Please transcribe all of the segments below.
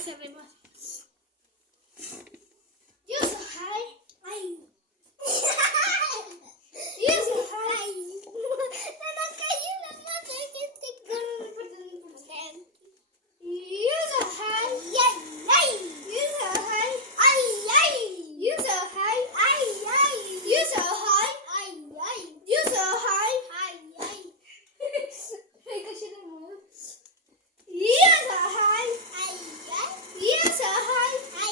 se ve más. Yo soy high. Ay. Yo soy high. No cayó la mata que te con. You so high. You so high. You so high. You so high. You so high. You so high. You so high. You so high.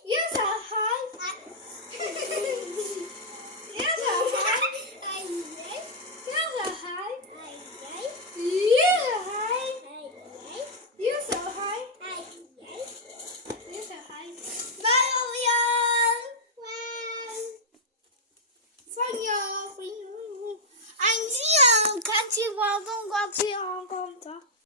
You so high. You so high. You so high. You so high. Valiant. Anh chị看起我跟我听过。